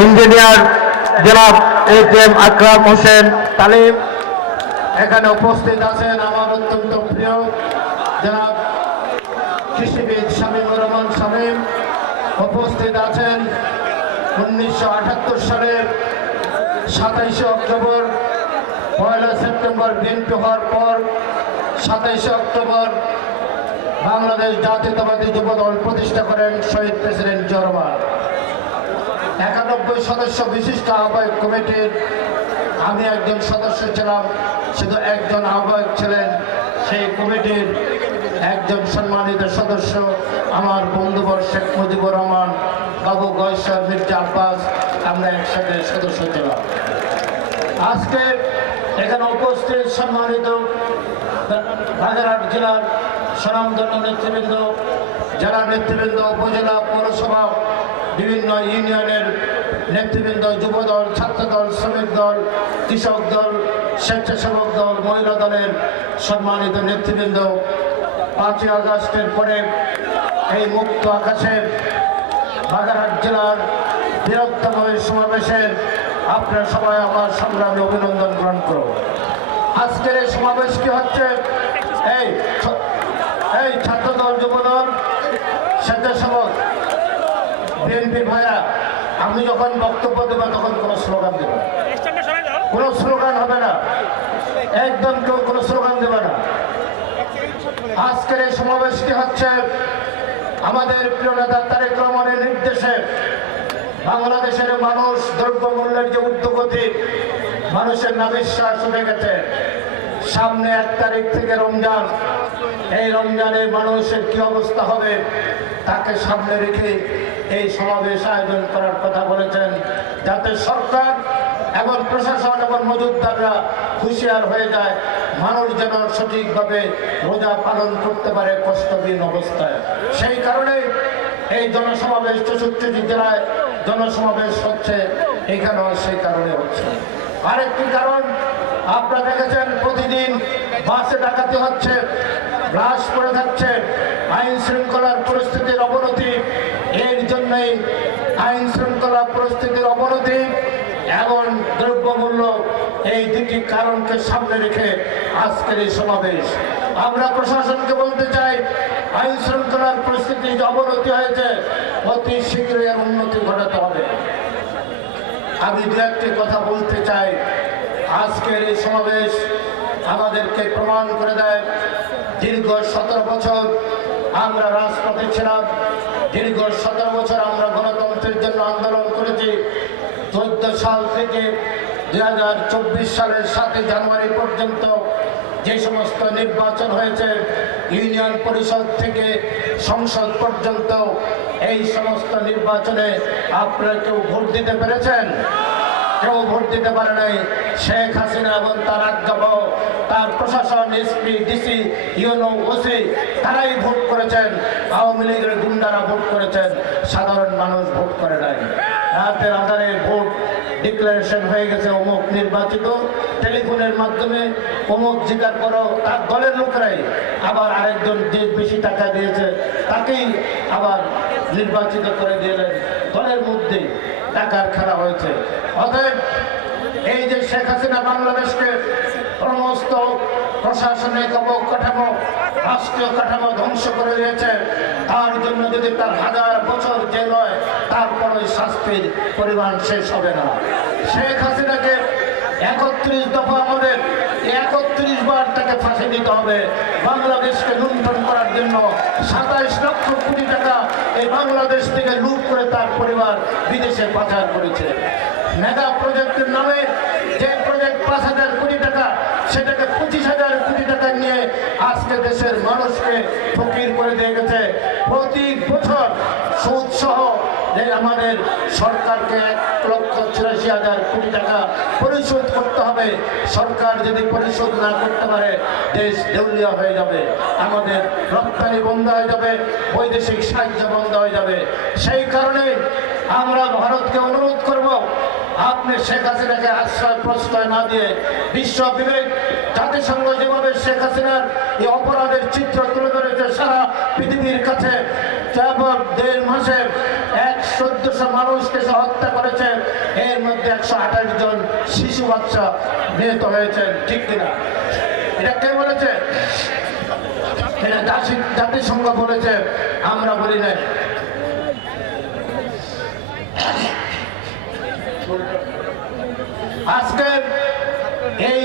Engineer জনাব H M আকরাম হোসেন তালিম। এখানে উপস্থিত আছেন আমার অত্যন্ত প্রিয় জনাব কৃষিবিদ শামীমুর রহমান শামীম। উপস্থিত আছেন উনিশশো আটাত্তর সালের সাতাইশে অক্টোবর, পয়লা সেপ্টেম্বর বিএনপি হওয়ার পর সাতাইশে অক্টোবর বাংলাদেশ জাতীয়তাবাদী যুব দল প্রতিষ্ঠা করেন শহীদ প্রেসিডেন্ট জিয়া রহমান। একানব্বই সদস্য বিশিষ্ট আহ্বায়ক কমিটির আমি একজন সদস্য ছিলাম, শুধু একজন আহ্বায়ক ছিলেন, সেই কমিটির একজন সম্মানিত সদস্য আমার বন্ধুবর শেখ মুজিবুর রহমান, বাবু গয়েশ্বর মির্জা আব্বাস, আমরা একসাথে সদস্য ছিলাম। আজকে এখানে উপস্থিত সম্মানিত বাগেরহাট জেলার স্বনামধন্য নেতৃবৃন্দ জেলা নেতৃবৃন্দ উপজেলা পৌরসভা বিভিন্ন ইউনিয়নের নেতৃবৃন্দ, যুবদল, ছাত্রদল, শ্রমিক দল, কৃষক দল, স্বেচ্ছাসেবক দল, মহিলা দলের সম্মানিত নেতৃবৃন্দ, পাঁচই আগস্টের পরে এই মুক্ত আকাশের বাগেরহাট জেলার বৃহত্তম এই সমাবেশের আপনারা সবাই আমার সংগ্রামী অভিনন্দন গ্রহণ করুন আজকের এই সমাবেশ কি হচ্ছে এই এই ছাত্রদল, যুবদল, স্বেচ্ছাসেবক বিএনপি ভাইয়া আমি যখন বক্তব্য দেবো তখন কোনো স্লোগান দেবো। কোনো স্লোগান হবে না। একদম কেউ কোনো স্লোগান দেবে না। আজকের এই সমাবেশটি হচ্ছে আমাদের প্রিয় নেতা তারেক রহমানের নির্দেশে। বাংলাদেশের মানুষ দ্রব্যমূল্যের যে উদ্যোগতি মানুষের নাবিশ্বাস উঠে গেছে। সামনে এক তারিখ থেকে রমজান। এই রমজানে মানুষের কি অবস্থা হবে, তাকে সামনে রেখে এই সমাবেশ আয়োজন করার কথা বলেছেন। যাতে সরকার এবং প্রশাসন এবং মজুদদাররা হুঁশিয়ার হয়ে যায়, মানুষ যেন সঠিকভাবে রোজা পালন করতে পারে কষ্টহীন অবস্থায়। সেই কারণে এই জনসমাবেশ চৌষট্টি জেলায় জনসমাবেশ হচ্ছে এখানেও সেই কারণে হচ্ছে। আরেকটি কারণ, আপনারা দেখেছেন প্রতিদিন বাসে ডাকাতি হচ্ছে হ্রাস পড়ে যাচ্ছে আইন শৃঙ্খলার পরিস্থিতির অবনতি জন্যই আইন শৃঙ্খলা পরিস্থিতির অবনতি এবং দ্রব্যমূল্য এই দুটি কারণকে সামনে রেখে আজকের এই সমাবেশ। আমরা প্রশাসনকে বলতে চাই, আইন শৃঙ্খলার পরিস্থিতি অবনতি হয়েছে, অতি শীঘ্রই এর উন্নতি ঘটাতে হবে। আমি দু একটি কথা বলতে চাই। আজকের এই সমাবেশ আমাদেরকে প্রমাণ করে দেয়, দীর্ঘ সতেরো বছর আমরা রাজপথে ছিলাম। দীর্ঘ সতেরো বছর আমরা গণতন্ত্রের জন্য আন্দোলন করেছি। চোদ্দ সাল থেকে দুই হাজার চব্বিশ সালের সাতই জানুয়ারি পর্যন্ত যে সমস্ত নির্বাচন হয়েছে, ইউনিয়ন পরিষদ থেকে সংসদ পর্যন্ত এই সমস্ত নির্বাচনে আপনারা কেউ ভোট দিতে পেরেছেন? কেউ ভোট দিতে পারে নাই। শেখ হাসিনা এবং তার রাজ্যব তার প্রশাসন এসপি ডিসি ইউনো ওসি তারাই ভোট করেছেন। আওয়ামী লীগের গুন্ডারা ভোট করেছেন। সাধারণ মানুষ ভোট করে নাই। রাতের আধারে ভোট ডিক্লারেশন হয়ে গেছে অমুক নির্বাচিত। টেলিফোনের মাধ্যমে অমুক জিজ্ঞার করো, তার দলের লোকরাই আবার আরেকজন যে বেশি টাকা দিয়েছে, তাকেই আবার নির্বাচিত করে দিলেন দলের মধ্যেই টাকার খেলা হয়েছে। অতএব এই যে শেখ হাসিনা বাংলাদেশকে সমস্ত প্রশাসনিক অবকাঠামো, রাষ্ট্রীয় কাঠামো ধ্বংস করে দিয়েছে। তার জন্য যদি তার হাজার বছর জেল হয়, তারপরে শাস্তির পরিমাণ শেষ হবে না। শেখ হাসিনাকে একত্রিশ দফা আমাদের একত্রিশ বার তাকে ফাঁসি দিতে হবে। বাংলাদেশকে লুণ্ঠন করার জন্য সাতাইশ লক্ষ কোটি টাকা এই বাংলাদেশ থেকে লুট করে তার পরিবার বিদেশে পাচার করেছে। মেগা প্রজেক্টের নামে যে প্রজেক্ট পাঁচ হাজার সেটাকে পঁচিশ হাজার কোটি টাকা নিয়ে আজকে দেশের মানুষকে ফকির করে দিয়ে গেছে। প্রতি বছর সুদ সহ যে আমাদের সরকারকে এক লক্ষ চুরাশি হাজার কোটি টাকা পরিশোধ করতে হবে, সরকার যদি পরিশোধ না করতে পারে, দেশ দেউলিয়া হয়ে যাবে, আমাদের রপ্তানি বন্ধ হয়ে যাবে, বৈদেশিক সাহায্য বন্ধ হয়ে যাবে। সেই কারণে আমরা ভারতকে অনুরোধ করব, আপনি শেখ হাসিনাকে আশ্রয় প্রশ্রয় না দিয়ে বিশ্ব বিবেক জাতিসংঘ যেভাবে শেখ হাসিনার এই অপরাধের চিত্র তুলে ধরেছে, সারা পৃথিবীর কাছে দেড় মাসে একশো চোদ্দশো মানুষকে হত্যা করেছে, এর মধ্যে একশো আঠাশ জন শিশু বাচ্চা নিহত হয়েছে, ঠিক কিনা? এটা কে বলেছে? এটা জাতিসংঘ বলেছে, আমরা বলি নাই। আজকে এই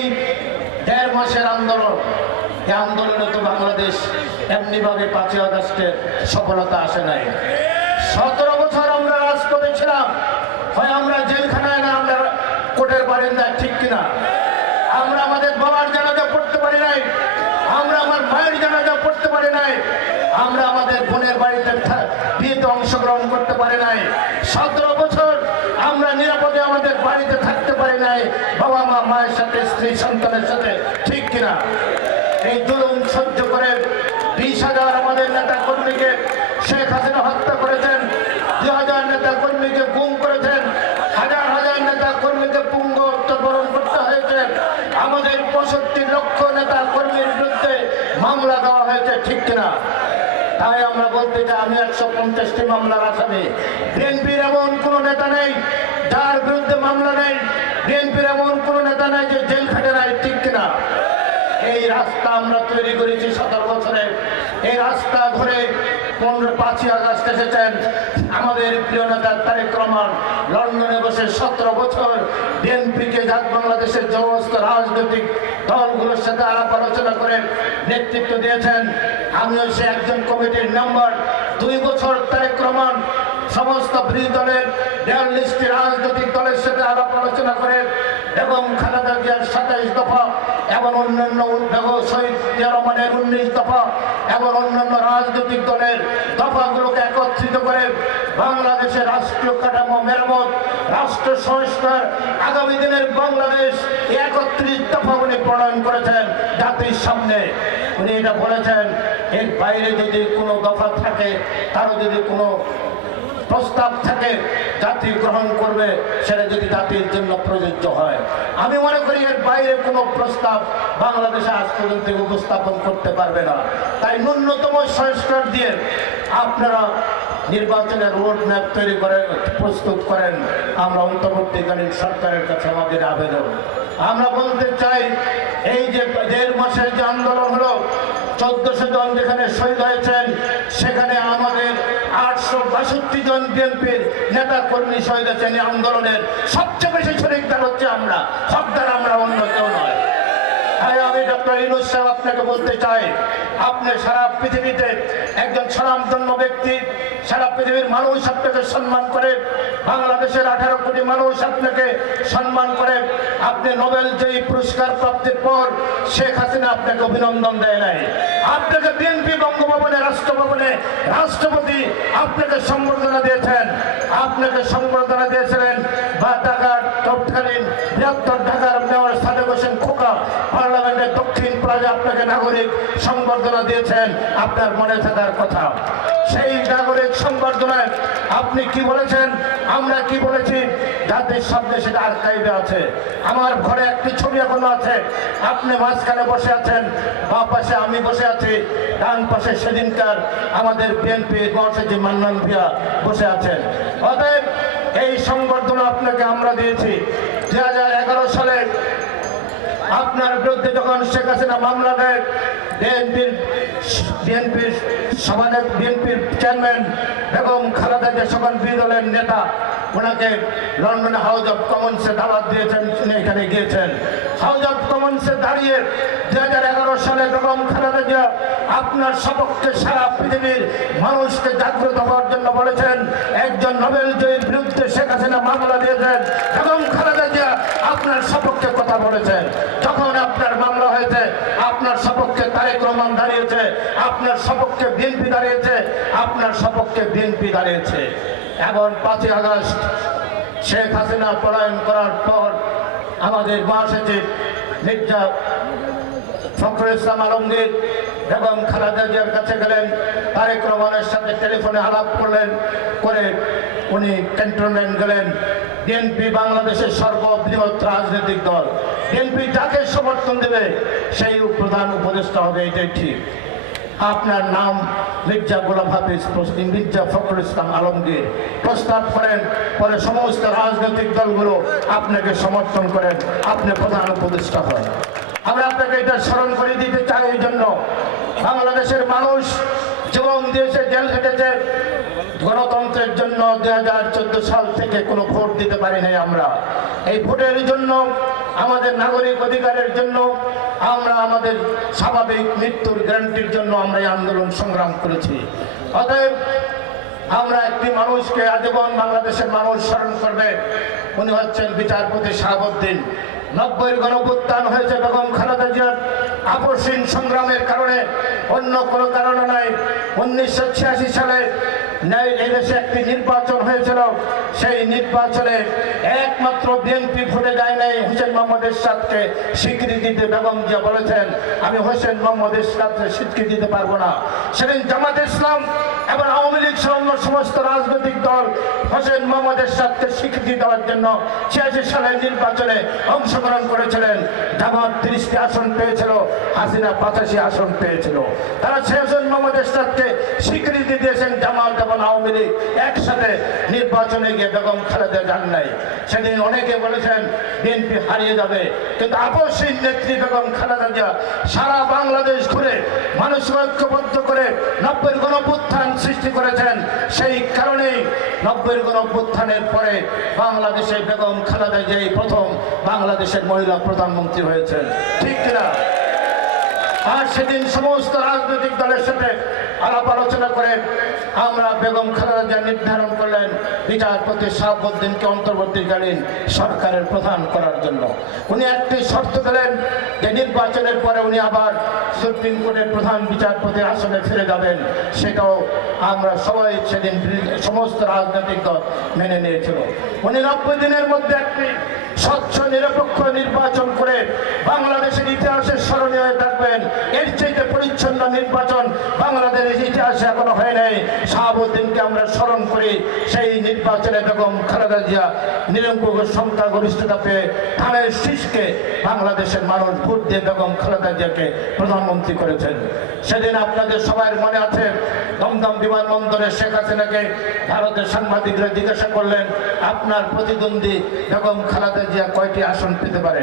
মাসের আন্দোলন। এই আন্দোলনে তো বাংলাদেশ এমনিভাবে পাঁচই আগস্টের সফলতা আসে নাই। সতেরো বছর আমরা রাজ করেছিলাম। হয় আমরা জেলখানায় না, আমরা কোর্টের বারিন্দায়, ঠিক কিনা? আমরা আমাদের বাবার জানাজা পড়তে পারি নাই। আমরা আমার মায়ের জানাজা পড়তে পারি নাই। আমরা আমাদের বোনের বাড়িতে বিয়েতে অংশগ্রহণ করতে পারি নাই। সতেরো বছর আমরা নিরাপদে আমাদের বাড়িতে থাকতে পারি নাই, বাবা মা, মায়ের সাথে, স্ত্রী সন্তানের সাথে, ঠিক কিনা? এই জুলুম সহ্য করে বিশ হাজার আমাদের নেতা কর্মীকে শেখ হাসিনা হত্যা করেছেন, দুই হাজার নেতা কর্মীকে গুম করেছেন, হাজার হাজার নেতা কর্মীকে পুঙ্গ বরণ করতে হয়েছে। আমাদের পঁয়ষট্টি লক্ষ নেতা কর্মীর বিরুদ্ধে মামলা দেওয়া হয়েছে, ঠিক কিনা? তাই আমরা বলতে চাই, আমি একশো পঞ্চাশটি মামলার আসামি। বিএনপির এমন কোনো নেতা নেই, যার বিরুদ্ধে মামলা নেই। বিএনপির এমন কোনো নেতা নেই যে জেল খাটে নাই, ঠিক কিনা? এই রাস্তা আমরা তৈরি করেছি সতেরো বছরে। এই রাস্তা ধরে পনেরো পাঁচই আগস্ট এসেছেন আমাদের প্রিয় নেতা তারেক রহমান। লন্ডনে বসে সতেরো বছর বিএনপিকে জাত বাংলাদেশের সমস্ত রাজনৈতিক দলগুলোর সাথে আলাপ আলোচনা করে নেতৃত্ব দিয়েছেন। আমিও সে একজন কমিটির মেম্বার। দুই বছর তারেক রহমান সমস্ত বিরোধী দলের বিয়াল্লিশটি রাজনৈতিক দলের সাথে আলাপ আলোচনা করে এবং খালেদা জিয়ার সাতাইশ দফা এবং অন্যান্য শহীদ রহমানের উনিশ দফা এবং অন্যান্য রাজনৈতিক দলের দফাগুলোকে একত্রিত করে বাংলাদেশের রাষ্ট্রীয় কাঠামো মেরামত, রাষ্ট্র সংস্কার, আগামী দিনের বাংলাদেশ একত্রিশ দফা উনি প্রণয়ন করেছেন জাতির সামনে। উনি এটা বলেছেন, এর বাইরে যদি কোনো দফা থাকে, তারও যদি কোনো প্রস্তাব থাকে জাতি গ্রহণ করবে, সেটা যদি জাতির জন্য প্রযোজ্য হয়। আমি মনে করি এর বাইরে কোনো প্রস্তাব বাংলাদেশে আজ পর্যন্ত উপস্থাপন করতে পারবে না। তাই ন্যূনতম সংস্কার দিয়ে আপনারা নির্বাচনের রোড ম্যাপ তৈরি করে প্রস্তুত করেন। আমরা অন্তর্বর্তীকালীন সরকারের কাছে আমাদের আবেদন। আমরা বলতে চাই, এই যে দেড় মাসের যে আন্দোলন হলো, চোদ্দশো জন যেখানে শহীদ হয়েছেন, সেখানে আমাদের আটশো বাষট্টি জন বিএনপির নেতা কর্মী শহীদ হয়েছেন আন্দোলনের সবচেয়ে বেশি শরিকদার হচ্ছে আমরা। সব হকদার আমরা অন্য কেউ নয়। তাই আমি ডক্টর ইনুস সাহেব আপনাকে বলতে চাই, আপনি সারা পৃথিবীতে একজন স্বনামধন্য ব্যক্তি, সারা পৃথিবীর মানুষ আপনাকে সম্মান করে, বাংলাদেশের আঠারো কোটি মানুষ আপনাকে সম্মান করে। আপনি নোবেল জয়ী পুরস্কার প্রাপ্তির পর শেখ হাসিনা আপনাকে অভিনন্দন দেয় নাই। আপনাকে বিএনপি বঙ্গভবনে, রাষ্ট্রভবনে রাষ্ট্রপতি আপনাকে সম্বর্ধনা দিয়েছেন। আপনাকে সম্বর্ধনা দিয়েছিলেন বা ঢাকার তৎকালীন বৃহত্তর ঢাকার নাগরিক সংবর্ধনা দিয়েছেন, আপনার মনে থাকার কথা? সেই নাগরিক সংবর্ধনায় আপনি কি বলেছেন? আমরা কি বলেছি? জাতির সামনে সেটা আর্কাইভে আছে। আমার ঘরে একটি ছবি এখনও আছে। আপনি মাঝখানে বসে আছেন, বা পাশে আমি বসে আছি, ডান পাশে সেদিনকার আমাদের বিএনপি মহাসচিব মান্নান ভিয়া বসে আছেন। অতএব এই সংবর্ধনা আপনাকে আমরা দিয়েছি। দুই হাজার এগারো সালে আপনার বিরুদ্ধে যখন শেখ হাসিনা মামলা দেয়, বিএনপির বিএনপির সমাজের বিএনপির চেয়ারম্যান বেগম খালেদা জিয়া সকল বিরোধী নেতা, ওনাকে লন্ডনে হাউস অফ কমন্সে দাওয়াত দিয়েছেন, তিনি এখানে গিয়েছেন। হাউস অফ কমন্সে দাঁড়িয়ে দুই হাজার এগারো সালে বেগম খালেদা জিয়া আপনার সপক্ষে সারা পৃথিবীর মানুষকে জাগ্রত হওয়ার জন্য বলেছেন, একজন নোবেল জয়ীর বিরুদ্ধে শেখ হাসিনা মামলা দিয়েছেন এবং খালেদা জিয়া আপনার সপক্ষে কথা বলেছেন যখন আপনার মামলা হয়েছে, আপনার সপক্ষে তারেক রহমান দাঁড়িয়েছে, আপনার সপক্ষে বিএনপি দাঁড়িয়েছে, আপনার সপক্ষে বিএনপি দাঁড়িয়েছে। এবং পাঁচই আগস্ট শেখ হাসিনা পলায়ন করার পর আমাদের মহাসচিব মির্জা ফখরুল ইসলাম আলমগীর এবং খালেদা জিয়ার কাছে গেলেন। তারেক রহমানের সাথে টেলিফোনে আলাপ করলেন, করে উনি ক্যান্টনমেন্ট গেলেন। বিএনপি বাংলাদেশের সর্ববৃহৎ রাজনৈতিক দল। বিএনপি যাকে সমর্থন দেবে, সেই প্রধান উপদেষ্টা হবে, এটাই ঠিক। আপনার নাম মির্জা গোলাম হাফিজ মির্জা ফখরুল ইসলাম আলমগীর। প্রস্তাব করেন, পরে সমস্ত রাজনৈতিক দলগুলো আপনাকে সমর্থন করেন, আপনি প্রধান উপদেষ্টা হন। আমরা আপনাকে এটা স্মরণ করে দিতে চাই এই জন্য। বাংলাদেশের মানুষ জীবন দিয়েছে, জেল খেটেছে। গণতন্ত্রের জন্য দুই হাজার চোদ্দ সাল থেকে কোনো ভোট দিতে পারি নাই আমরা। এই ভোটের জন্য, আমাদের নাগরিক অধিকারের জন্য, আমরা আমাদের স্বাভাবিক মৃত্যুর গ্যারান্টির জন্য আমরা এই আন্দোলন সংগ্রাম করেছি। অতএব, আমরা একটি মানুষকে আজীবন বাংলাদেশের মানুষ স্মরণ করবে। উনি হচ্ছেন বিচারপতি শাহাবুদ্দিন। নব্বইয়ের গণপুত্থান হয়েছে বেগম খালেদা জিয়ার আপসীন সংগ্রামের কারণে। অন্য কোনো কারণে নাই উনিশশো ছিয়াশি সালে এই একটি নির্বাচন হয়েছিল। সেই নির্বাচনে একমাত্র বিএনপি ভোটে যায় নাই, হোসেন মোহাম্মদ এরশাদকে স্বীকৃতি দিতে বেগম জিয়া বলেছেন, আমি হোসেন মোহাম্মদ এরশাদকে স্বীকৃতি দিতে পারব না। সেদিন জামাত ইসলাম এবং আওয়ামী লীগ অন্য সমস্ত রাজনৈতিক দল হোসেন মোহাম্মদের স্বার্থে স্বীকৃতি দেওয়ার জন্য ছিয়াশি সালের নির্বাচনে অংশগ্রহণ করেছিলেন। জামাত তিরিশটি আসন পেয়েছিল, হাসিনা পঁচাশি আসন পেয়েছিল। তারা শেহসেন মোহাম্মদ স্বীকৃতি দিয়েছেন জামাত এবং আওয়ামী লীগ। একসাথে নির্বাচনে গিয়ে বেগম খালেদা যান নাই। সেদিন অনেকে বলেছেন, বিএনপি হারিয়ে যাবে। কিন্তু আপসীন নেত্রী বেগম খালেদা জিয়া সারা বাংলাদেশ ঘুরে মানুষ ঐক্যবদ্ধ করে নব্বই গণপুত্থান সৃষ্টি করেছেন। সেই কারণেই নব্বই গণপুত্থানের পরে বাংলাদেশে বেগম খালেদা জিয়াই প্রথম বাংলাদেশের মহিলা প্রধানমন্ত্রী হয়েছেন ঠিক কিনা? আর সেদিন সমস্ত রাজনৈতিক দলের সাথে আলাপ আলোচনা করে আমরা বেগম খালেদা জিয়া নির্ধারণ করলেন বিচারপতি শাহাবুদ্দিনকে অন্তর্বর্তীকালীন সরকারের প্রধান করার জন্য। উনি একটি শর্ত দিলেন যে নির্বাচনের পরে উনি আবার সুপ্রিম কোর্টের প্রধান বিচারপতি আসনে ফিরে যাবেন। সেটাও আমরা সবাই সেদিন সমস্ত রাজনৈতিক দল মেনে নিয়েছিল। উনি নব্বই দিনের মধ্যে একটি স্বচ্ছ, নিরপেক্ষ নির্বাচন করে বাংলাদেশের ইতিহাসে স্মরণীয় হয়ে থাকবেন। এর চাইতে পরিচ্ছন্ন নির্বাচন বাংলাদেশের ইতিহাসে এখনও হয় নাই। শাহাবুদ্দিনকে আমরা স্মরণ করি। সেই নির্বাচনে বেগম খালেদা জিয়া নিরঙ্কুশ সংখ্যাগরিষ্ঠতা পেয়ে ধানের শীষকে বাংলাদেশের মানুষ ভোট দিয়ে বেগম খালেদা জিয়াকে প্রধানমন্ত্রী করেছেন। সেদিন আপনাদের সবার মনে আছে, দমদম বিমানবন্দরে শেখ হাসিনাকে ভারতের সাংবাদিকরা জিজ্ঞাসা করলেন, আপনার প্রতিদ্বন্দ্বী বেগম খালেদা জিয়া কয়টি আসন পেতে পারে?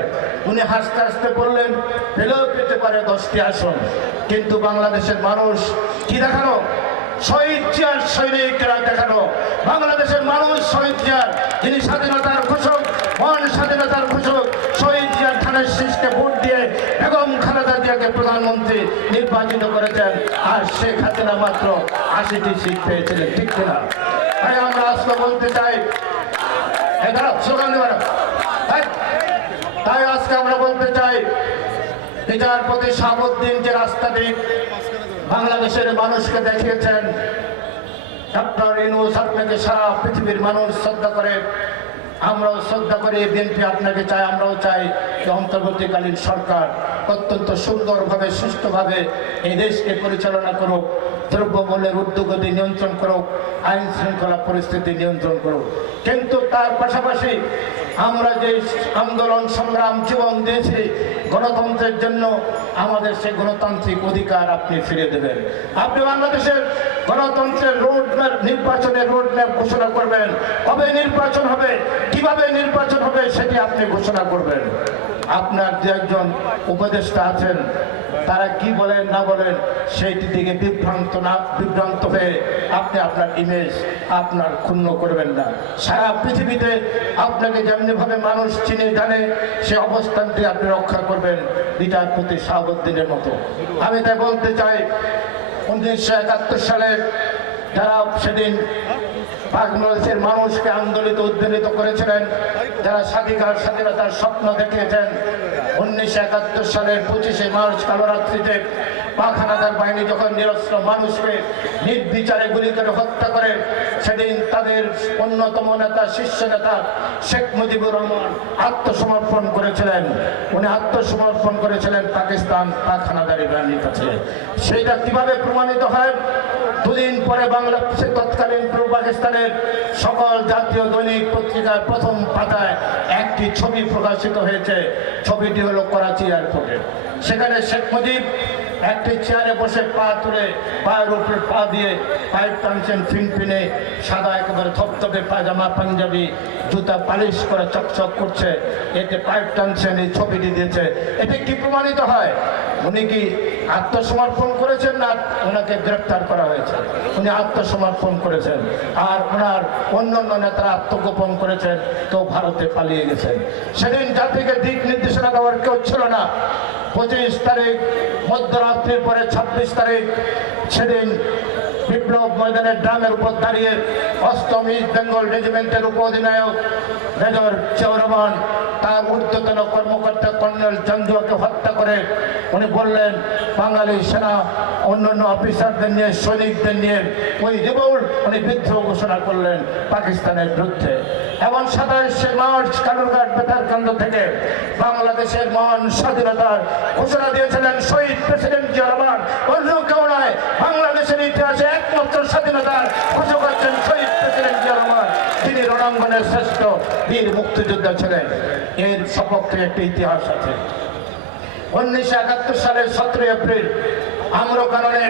উনি হাসতে হাসতে বললেন পেলেও পেতে পারে দশটি আসন। কিন্তু বাংলাদেশের মানুষ কি দেখানো? শহীদ জিয়ার সৈনিকরা দেখানো। বাংলাদেশের মানুষ শহীদ জিয়ার যিনি স্বাধীনতার ঘোষক মহান স্বাধীনতার ঘোষক শহীদ জিয়ার ধানের শীষকে ভোট দিয়ে বেগম খালেদা জিয়াকে প্রধানমন্ত্রী নির্বাচিত করেছেন। আর শেখ হাসিনা মাত্র আশিটি সিট পেয়েছিলেন ঠিক কিনা? তাই আমরা আজকে বলতে চাই দাঁড়াও, স্লোগান দিও না। তাই আজকে আমরা বলতে চাই বিচারপতি শাহাবুদ্দিন যে রাস্তাটি বাংলাদেশের মানুষকে দেখিয়েছেন, ডক্টর ইনুস আপনাকে সারা পৃথিবীর মানুষ শ্রদ্ধা করে, আমরাও শ্রদ্ধা করে বিএনপি আপনাকে চাই, আমরাও চাই যে অন্তর্বর্তীকালীন সরকার অত্যন্ত সুন্দরভাবে, সুষ্ঠুভাবে এই দেশকে পরিচালনা করুক, দ্রব্যমূল্যের উদ্যোগতি নিয়ন্ত্রণ করুক, আইন শৃঙ্খলা পরিস্থিতি নিয়ন্ত্রণ করুক। কিন্তু তার পাশাপাশি আমরা যে আন্দোলন, সংগ্রাম, জীবন দিয়েছি, গণতন্ত্রের জন্য আমাদের সেই গণতান্ত্রিক অধিকার আপনি ফিরে দেবেন। আপনি বাংলাদেশের গণতন্ত্রের রোড নির্বাচনের রোড ম্যাপ ঘোষণা করবেন। কবে নির্বাচন হবে, কীভাবে নির্বাচন হবে, সেটি আপনি ঘোষণা করবেন। আপনার দু একজন উপদেষ্টা আছেন, তারা কি বলেন, না বলেন সেইটি দিকে বিভ্রান্ত না, বিভ্রান্ত হয়ে আপনি আপনার ইমেজ আপনার ক্ষুণ্ণ করবেন না। সারা পৃথিবীতে আপনাকে যেমনিভাবে মানুষ চিনে, জানে, সে অবস্থানটি আপনি রক্ষা করবেন বিচারপতি শাহাবুদ্দিনের মতো। আমি তাই বলতে চাই, উনিশশো একাত্তর সালে যারা সেদিন বাংলাদেশের মানুষকে আন্দোলিত উদ্বেলিত করেছিলেন। যারা স্বাধিকার, স্বাধীনতার স্বপ্ন দেখিয়েছেন, উনিশশো একাত্তর সালের পঁচিশে মার্চ কালরাত্রিতে পাখানাদার বাহিনী যখন নিরস্ত্র মানুষকে নির্বিচারে গুলি করে হত্যা করে, সেদিন তাদের অন্যতম নেতা, শীর্ষ নেতা শেখ মুজিবুর রহমান আত্মসমর্পণ করেছিলেন। উনি আত্মসমর্পণ করেছিলেন পাকিস্তান পাখানাদারি বাহিনীর কাছে। সেইটা কীভাবে প্রমাণিত হয়? দুদিন পরে বাংলাদেশের তৎকালীন পূর্ব পাকিস্তানের সকল জাতীয় দৈনিক পত্রিকার প্রথম পাতায় একটি ছবি প্রকাশিত হয়েছে। ছবিটি হলো করাচি এয়ারপোর্টে। সেখানে শেখ মুজিব একটি চেয়ারে বসে পা তুলে পায়ের উপরে পা দিয়ে পাইপ টানছেন ফিনফিনে সাদা একেবারে থপথপে পায়জামা, পাঞ্জাবি, জুতা পালিশ করে চকচক করছে। এতে পাইপ টানছেন, এই ছবিটি দিয়েছে। এতে কি প্রমাণিত হয়? উনি কি আত্মসমর্পণ করেছেন না, ওনাকে গ্রেপ্তার করা হয়েছে। উনি আত্মসমর্পণ করেছেন। আর ওনার অন্য অন্য নেতারা আত্মগোপন করেছেন কেউ ভারতে পালিয়ে গেছেন। সেদিন জাতিকে দিক নির্দেশনা দেওয়ার কেউ ছিল না। পঁচিশ তারিখ, মধ্যরাত্রির পরে ছাব্বিশ তারিখ, সেদিন বিপ্লব ময়দানের ড্রামের উপর দাঁড়িয়ে অষ্টম ইস্ট বেঙ্গল রেজিমেন্টের উপ অধিনায়ক মেজর চেয়ারম্যান তার ঊর্ধ্বতন কর্মকর্তা কর্নেল চন্দ্রকে হত্যা করে উনি বললেন, বাঙালি সেনা, অন্যান্য অফিসারদের নিয়ে, সৈনিকদের নিয়ে ওই রিভোল্ট উনি বিদ্রোহ ঘোষণা করলেন পাকিস্তানের বিরুদ্ধে। এবং সাতাশে মার্চ কালুরঘাট বেতার কেন্দ্র থেকে বাংলাদেশের মহান স্বাধীনতার ঘোষণা দিয়েছিলেন শহীদ প্রেসিডেন্ট জিয়া রহমান। অন্য কেউ নয় বাংলাদেশের ইতিহাসে একমাত্র স্বাধীনতার ঘোষণা করছেন শহীদ প্রেসিডেন্ট জিয়া তিনি রণাঙ্গনের শ্রেষ্ঠ বীর মুক্তিযোদ্ধা ছিলেন। এর সপক্ষে একটি ইতিহাস আছে। উনিশশো একাত্তর সালের সতেরোই এপ্রিল আমর কারণে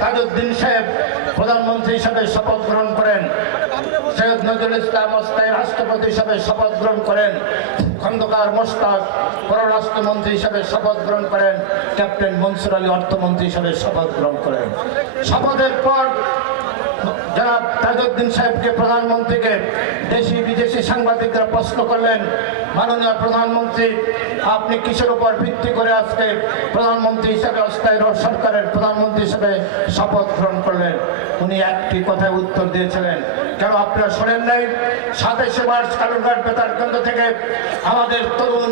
তাজউদ্দিন সাহেব প্রধানমন্ত্রী হিসাবে শপথ গ্রহণ করেন। সৈয়দ নজরুল ইসলাম অস্থায়ী রাষ্ট্রপতি হিসাবে শপথ গ্রহণ করেন। খন্দকার মোস্তাক পররাষ্ট্রমন্ত্রী হিসাবে শপথ গ্রহণ করেন। ক্যাপ্টেন মনসুর আলী অর্থমন্ত্রী হিসাবে শপথ গ্রহণ করেন। শপথের পর জনাব তাজউদ্দিন সাহেবকে প্রধানমন্ত্রীকে দেশি বিদেশি সাংবাদিকরা প্রশ্ন করলেন, মাননীয় প্রধানমন্ত্রী, আপনি কিসের উপর ভিত্তি করে আজকে প্রধানমন্ত্রী হিসাবে অস্থায়ী সরকারের প্রধানমন্ত্রী হিসাবে শপথ গ্রহণ করলেন? উনি একটি কথায় উত্তর দিয়েছিলেন, কেন আপনারা শোনেন নাই? সাতাশে মার্চ কালুরঘাট বেতার কেন্দ্র থেকে আমাদের তরুণ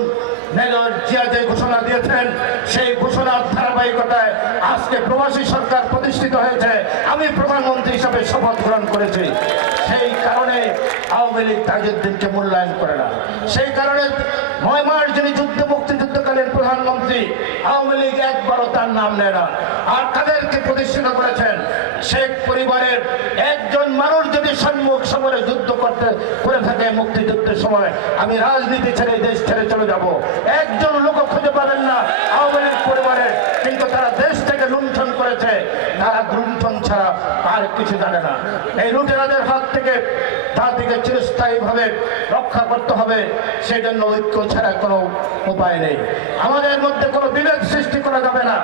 মেজর জিয়া যে ঘোষণা দিয়েছেন। সেই ঘোষণার ধারাবাহিকতায় আজকে প্রবাসী সরকার প্রতিষ্ঠিত হয়েছে। আমি প্রধানমন্ত্রী হিসাবে শপথ গ্রহণ করেছি। সেই কারণে আওয়ামী লীগ তাজউদ্দিনকে মূল্যায়ন করে না। সেই কারণে নয় মাস যিনি যুদ্ধ, মুক্তিযুদ্ধকালীন প্রধানমন্ত্রী, আওয়ামী লীগ একবারও তার নাম নেয় না। আর তাদেরকে প্রতিষ্ঠিত করেছেন? শেখ পরিবারের একজন মানুষ যদি সম্মুখ সমরে যুদ্ধ করতে, করে থাকে মুক্তিযুদ্ধের সময়, আমি রাজনীতি ছেড়ে দেশ ছেড়ে চলে যাব। একজন লোক খুঁজে পাবেন না আওয়ামী লীগ পরিবারের। কিন্তু তারা দেশ থেকে লুণ্ঠন করেছে। আর কিছু জানে না। এই লুটেরাদের হাত থেকে জাতিকে চিরস্থায়ীভাবে রক্ষা করতে হবে সেই জন্য ঐক্য ছাড়া কোনো উপায় নেই। আমাদের মধ্যে কোনো বিভেদ সৃষ্টি করা যাবে না।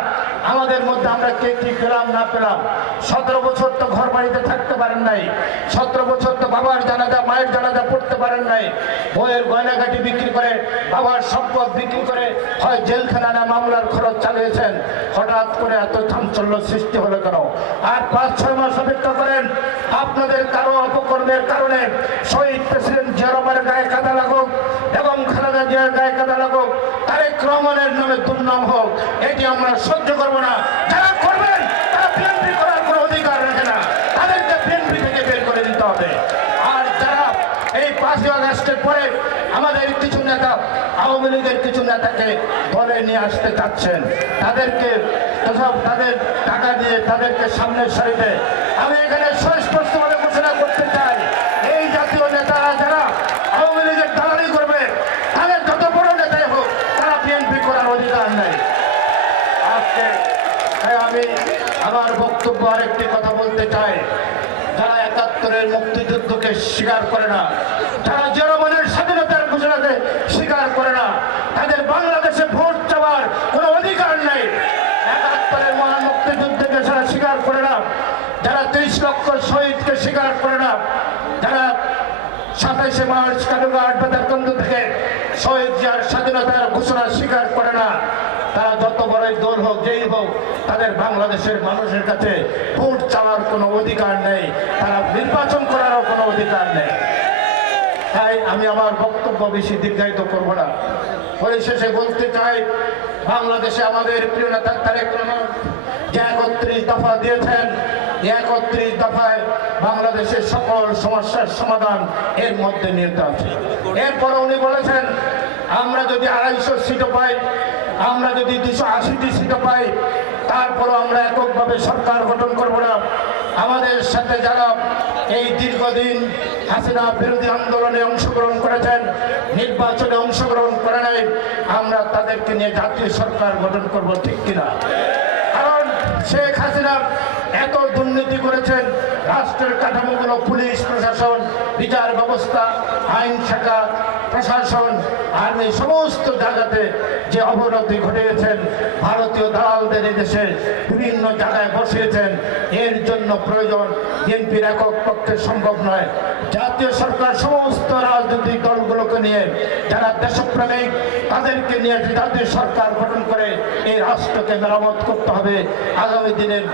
আমাদের মধ্যে আমরা কে কি পেলাম, না পেলাম? সতেরো বছর তো ঘর বাড়িতে থাকতে পারেন নাই। সতেরো বছর তো বাবার জানাজা, মায়ের জানাজা পড়তে পারেন নাই। বইয়ের গয়নাঘাটি বিক্রি করে, বাবার সম্পদ বিক্রি করে, হয় জেলখানা না মামলার খরচ চালিয়েছেন। হঠাৎ করে এত চাঞ্চল্য সৃষ্টি হলো কেন? আর পাঁচ, ছয় মাস অপেক্ষা করেন। আপনাদের কারও অপকর্মের কারণে শহীদ প্রেসিডেন্ট জিয়ারমার গায়ে কাদা লাগুক এবং খালেদা জিয়ার গায়ে কাদা লাগুক, তারেক রহমানের নামে দুর্নাম হোক, এটি আমরা সহ্য করব না। যারা করবেন, তারা বিএনপি করার কোনো অধিকার রাখে না। তাদেরকে বিএনপি থেকে বের করে দিতে হবে। আর যারা এই পাঁচই আগস্টের পরে আমাদের কিছু নেতা, আওয়ামী লীগের কিছু নেতাকে দলে নিয়ে আসতে চাচ্ছেন, তাদেরকে সব তাদের টাকা দিয়ে তাদেরকে সামনের সারিতে আমি এখানে সুস্পষ্টভাবে ঘোষণা করতে চাই। এই জাতীয় নেতারা যারা আওয়ামী লীগের দালালি করবে, তাদের যত বড় নেতাই হোক, তারা বিএনপি করার অধিকার নেই। আজকে আমি আমার বক্তব্য আরেকটি কথা বলতে চাই। যারা একাত্তরের মুক্তিযুদ্ধকে স্বীকার করে না, যারা জনগণের স্বাধীনতার ঘোষণাকে স্বীকার করে না তাদের বাংলাদেশে ভোট চাওয়ার কোনো অধিকার নেই একাত্তরের মহান মুক্তিযুদ্ধকে যারা স্বীকার করে না যারা তেইশ লক্ষ না যারা সাতাইশে মার্চ কালুঘাট বেতার কেন্দ্র থেকে শহীদ জিয়ার স্বাধীনতার ঘোষণা স্বীকার করে না তারা যত বড়ই দল হোক, যেই হোক, তাদের বাংলাদেশের মানুষের কাছে ভোট চাওয়ার কোনো অধিকার নেই, তারা নির্বাচন করারও কোনো অধিকার নেই। তাই আমি আমার বক্তব্য বেশি দীর্ঘায়িত করব না। পরিশেষে বলতে চাই, বাংলাদেশে আমাদের প্রিয় নেতা তারেক রহমান যে একত্রিশ দফা দিয়েছেন একত্রিশ দফায় বাংলাদেশের সকল সমস্যার সমাধান এর মধ্যে নিহিত আছে। এরপরে উনি বলেছেন, আমরা যদি আড়াইশো সিটও পাই, আমরা যদি দুশো আশিটি সিটও পাই, তারপরও আমরা এককভাবে সরকার গঠন করব না। আমাদের সাথে যারা এই দীর্ঘদিন হাসিনা বিরোধী আন্দোলনে অংশগ্রহণ করেছেন, নির্বাচনে অংশগ্রহণ করে নাই, আমরা তাদেরকে নিয়ে জাতীয় সরকার গঠন করব ঠিক কিনা? কারণ শেখ হাসিনা এত দুর্নীতি করেছেন রাষ্ট্রের কাঠামোগুলো, পুলিশ, প্রশাসন, বিচার ব্যবস্থা, আইন শাখা, প্রশাসন, আর্মি, সমস্ত জায়গাতে যে অবনতি ঘটিয়েছেন, ভারতীয় দালালদের দেশে বিভিন্ন জায়গায় বসিয়েছেন, এর জন্য প্রয়োজন বিএনপির একক পক্ষে সম্ভব নয়। জাতীয় সরকার সমস্ত রাজনৈতিক দলগুলোকে নিয়ে, যারা দেশপ্রেমিক, তাদেরকে নিয়ে জাতীয় সরকার গঠন করে এই রাষ্ট্রকে মেরামত করতে হবে। আগামী দিনের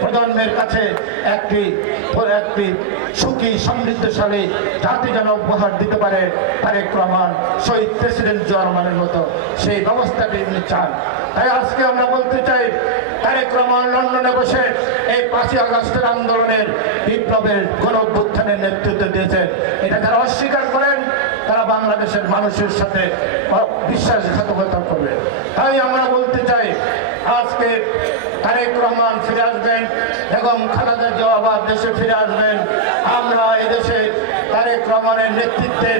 প্রজন্মের কাছে একটি একটি সুখী, সমৃদ্ধশালী জাতি যেন উপহার দিতে পারে তারেক রহমান, শহীদ প্রেসিডেন্ট জয়ারমানের মতো। সেই ব্যবস্থাটি তিনি চান। তাই আজকে আমরা বলতে চাই, তারেক রহমান লন্ডনে বসে এই পাঁচই আগস্টের আন্দোলনের বিপ্লবের গণ অভ্যুত্থানের নেতৃত্ব দিয়েছেন। এটা যারা অস্বীকার করেন, তারা বাংলাদেশের মানুষের সাথে বিশ্বাসঘাতকতা করবে। তাই আমরা বলতে চাই, আজকে তারেক রহমান ফিরে আসবেন এবং খালেদা জিয়া আবার দেশে ফিরে আসবেন। আমরা এদেশে তারেক রহমানের নেতৃত্বে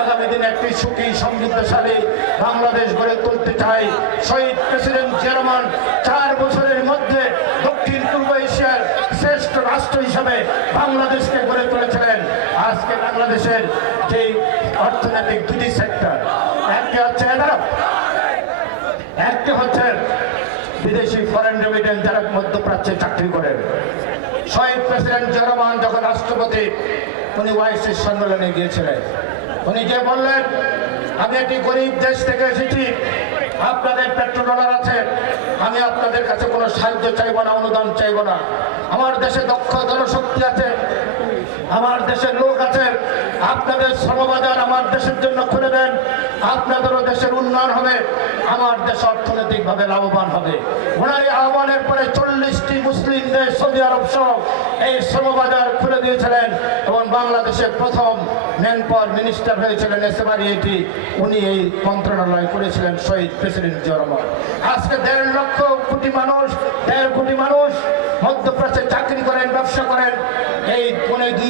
আগামী দিনে একটি সুখী, সমৃদ্ধশালী বাংলাদেশ গড়ে তুলতে চাই। শহীদ প্রেসিডেন্ট চেয়ারম্যান চার বছরের মধ্যে দক্ষিণ পূর্ব এশিয়ার শ্রেষ্ঠ রাষ্ট্র হিসাবে বাংলাদেশকে গড়ে তুলেছিলেন। আজকে বাংলাদেশের যে অর্থনৈতিক দুটি সেক্টর একটি হচ্ছে একটি হচ্ছে বিদেশি ফরেন রেমিটেন্স যারা মধ্যপ্রাচ্যে চাকরি করেন। শহীদ প্রেসিডেন্ট জিয়া রহমান যখন রাষ্ট্রপতি, উনি ওয়াইসির সম্মেলনে গিয়েছিলেন। উনি যে বললেন, আমি একটি গরিব দেশ থেকে এসেছি। আপনাদের পেট্রোল ডলার আছে, আমি আপনাদের কাছে কোনো সাহায্য চাইব না, অনুদান চাইব না। আমার দেশে দক্ষ জনশক্তি আছে, আমার দেশের লোক আছে আপনাদের শ্রমবাজার আমার দেশের জন্য খুলে দেন। আপনাদেরও দেশের উন্নয়ন হবে, আমার দেশ অর্থনৈতিকভাবে লাভবান হবে। ওনার এই আহ্বানের পরে চল্লিশটি মুসলিম দেশ সৌদি আরব সহ এই শ্রমবাজার খুলে দিয়েছিলেন এবং বাংলাদেশের প্রথম ম্যান পাওয়ার মিনিস্টার হয়েছিলেন এসএমআর এটি। উনি এই মন্ত্রণালয় করেছিলেন শহীদ প্রেসিডেন্ট জিয়া আজকে দেড় লক্ষ কোটি মানুষ, দেড় কোটি মানুষ মধ্যপ্রাচ্যে চাকরি করেন, ব্যবসা করেন।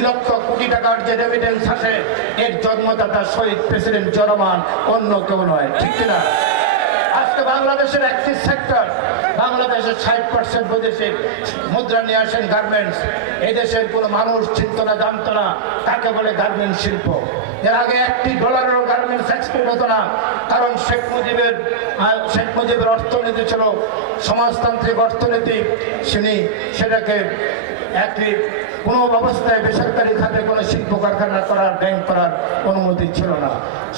লক্ষ কোটি টাকার যে রেমিটেন্স আছে এর জন্মদাতা শহীদ প্রেসিডেন্ট জরমান অন্য কেউ নয়, ঠিক কিনা? আজকে বাংলাদেশের একটি সেক্টর বাংলাদেশের ষাট পার্সেন্ট বৈদেশিক মুদ্রা নিয়ে আসেন গার্মেন্টস এই দেশের কোনো মানুষ চিন্ত না, জানতো না, তাকে বলে গার্মেন্টস শিল্প। এর আগে একটি ডলারেরও গার্মেন্টস এক্সপোর্ট হতো না, কারণ শেখ মুজিবের শেখ মুজিবের অর্থনীতি ছিল সমাজতান্ত্রিক অর্থনীতি। তিনি সেটাকে একটি কোনো ব্যবস্থায় বেসরকারি খাতে কোনো শিল্প কারখানা করার, ব্যাংক করার অনুমতি ছিল না।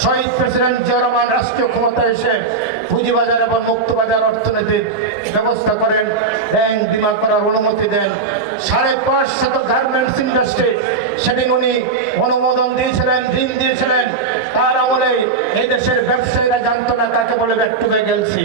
শহীদ প্রেসিডেন্ট জিয়া রাষ্ট্রীয় ক্ষমতায় এসে পুঁজিবাজার এবং মুক্তবাজার অর্থনীতির ব্যবস্থা করেন। ব্যাংক বিমা করার অনুমতি দেন। সাড়ে পাঁচ শত গার্মেন্টস ইন্ডাস্ট্রি সেদিন উনি অনুমোদন দিয়েছিলেন, ঋণ দিয়েছিলেন। তার আমলে এই দেশের ব্যবসায়ীরা জানতো না কাকে বলে ব্যাক টু গেলছি।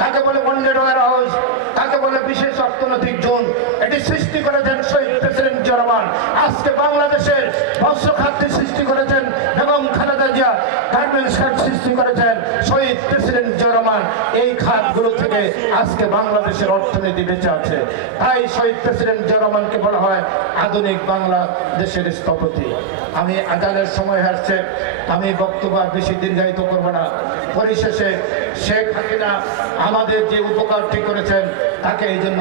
কাকে বলে বন্ডেড ওয়ার হাউস কাকে বলে বিশেষ অর্থনৈতিক জোন। এটি সৃষ্টি করেছেন শহীদ প্রেসিডেন্ট জরমান আজকে বাংলাদেশের বস্ত্র খাদ্যের সৃষ্টি করেছেন এবং খালেদা জিয়া। গার্মেন্টস খাত সৃষ্টি করেছেন শহীদ প্রেসিডেন্ট জরমান এই খাতগুলো থেকে আজকে বাংলাদেশের অর্থনীতি বেঁচে আছে। তাই শহীদ প্রেসিডেন্ট জরমানকে বলা হয় আধুনিক বাংলাদেশের স্থপতি। আমি আজানের সময় আসছে আমি বক্তব্য আর বেশি দীর্ঘায়িত করব না। পরিশেষে শেখ হাসিনা আমাদের যে উপকারটি করেছেন, তাকে এই জন্য